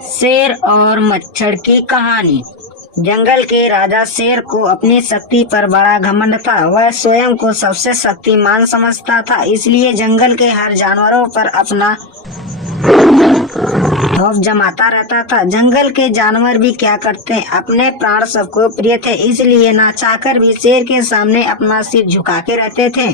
शेर और मच्छर की कहानी। जंगल के राजा शेर को अपनी शक्ति पर बड़ा घमंड था। वह स्वयं को सबसे शक्तिमान समझता था, इसलिए जंगल के हर जानवरों पर अपना खौफ जमाता रहता था। जंगल के जानवर भी क्या करते, अपने प्राण सबको प्रिय थे, इसलिए ना चाहकर भी शेर के सामने अपना सिर झुका के रहते थे।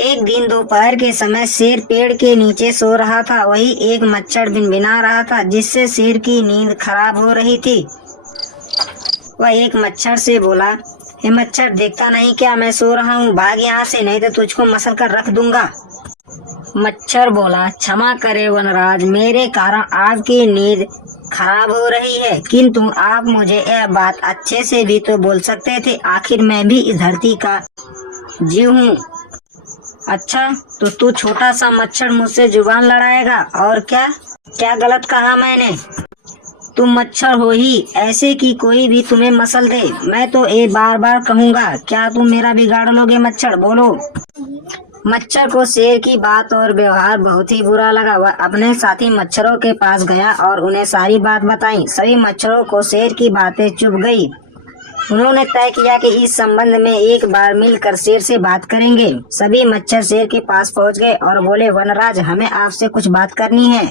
एक दिन दोपहर के समय शेर पेड़ के नीचे सो रहा था। वही एक मच्छर भिनभिना रहा था, जिससे शेर की नींद खराब हो रही थी। वह एक मच्छर से बोला, हे मच्छर, देखता नहीं क्या मैं सो रहा हूँ? भाग यहाँ से, नहीं तो तुझको मसल कर रख दूंगा। मच्छर बोला, क्षमा करे वनराज, मेरे कारण आपकी नींद खराब हो रही है, किंतु आप मुझे यह बात अच्छे से भी तो बोल सकते थे। आखिर मैं भी इस धरती का जीव हूँ। अच्छा, तो तू छोटा सा मच्छर मुझसे जुबान लड़ाएगा? और क्या गलत कहा मैंने? तुम मच्छर हो ही ऐसे कि कोई भी तुम्हें मसल दे। मैं तो ये बार बार कहूँगा, क्या तुम मेरा बिगाड़ लोगे? मच्छर बोलो। मच्छर को शेर की बात और व्यवहार बहुत ही बुरा लगा। वह अपने साथी मच्छरों के पास गया और उन्हें सारी बात बताई। सभी मच्छरों को शेर की बातें चुभ गई। उन्होंने तय किया कि इस संबंध में एक बार मिलकर शेर से बात करेंगे। सभी मच्छर शेर के पास पहुंच गए और बोले, वनराज, हमें आपसे कुछ बात करनी है।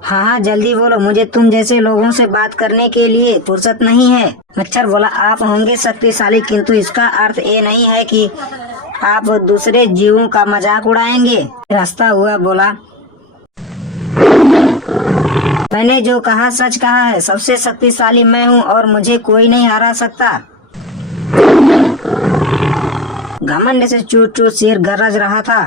हाँ, जल्दी बोलो, मुझे तुम जैसे लोगों से बात करने के लिए फुर्सत नहीं है। मच्छर बोला, आप होंगे शक्तिशाली, किंतु इसका अर्थ ये नहीं है कि आप दूसरे जीवों का मजाक उड़ाएंगे। हंसता हुआ बोला, मैंने जो कहा सच कहा है। सबसे शक्तिशाली मैं हूँ और मुझे कोई नहीं हरा सकता। घमंड से चूट चूट शेर गरज रहा था।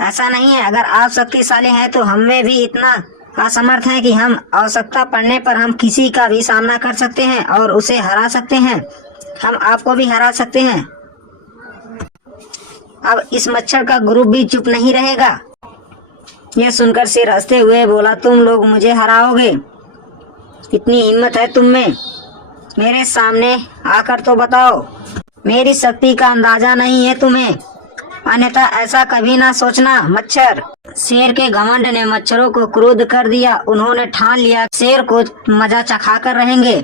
ऐसा नहीं है, अगर आप शक्तिशाली हैं तो हम में भी इतना असमर्थ हैं कि हम आवश्यकता पड़ने पर हम किसी का भी सामना कर सकते हैं और उसे हरा सकते हैं। हम आपको भी हरा सकते हैं। अब इस मच्छर का ग्रुप भी चुप नहीं रहेगा। यह सुनकर शेर हंसते हुए बोला, तुम लोग मुझे हराओगे? इतनी हिम्मत है तुम में? मेरे सामने आकर तो बताओ। मेरी शक्ति का अंदाजा नहीं है तुम्हें, अन्यथा ऐसा कभी ना सोचना। मच्छर। शेर के घमंड ने मच्छरों को क्रुद्ध कर दिया। उन्होंने ठान लिया शेर को मजा चखा कर रहेंगे।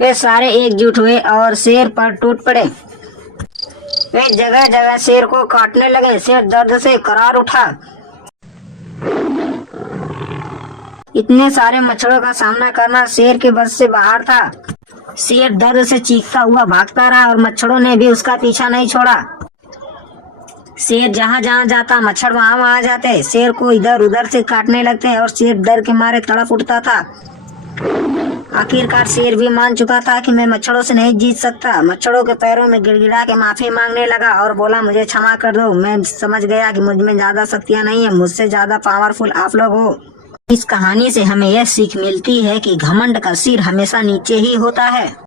वे सारे एकजुट हुए और शेर पर टूट पड़े। वे जगह जगह शेर को काटने लगे। शेर दर्द से करार उठा। इतने सारे मच्छरों का सामना करना शेर के बस से बाहर था। शेर दर्द से चीखता हुआ भागता रहा और मच्छरों ने भी उसका पीछा नहीं छोड़ा। शेर जहाँ जहाँ जाता, मच्छर वहाँ वहाँ जाते, शेर को इधर उधर से काटने लगते और शेर डर के मारे तड़प उठता था। आखिरकार शेर भी मान चुका था कि मैं मच्छरों से नहीं जीत सकता। मच्छरों के पैरों में गिड़गिड़ा के माफी मांगने लगा और बोला, मुझे क्षमा कर दो। मैं समझ गया कि मुझ में ज्यादा शक्तियाँ नहीं है, मुझसे ज्यादा पावरफुल आप लोग हो। इस कहानी से हमें यह सीख मिलती है कि घमंड का सिर हमेशा नीचे ही होता है।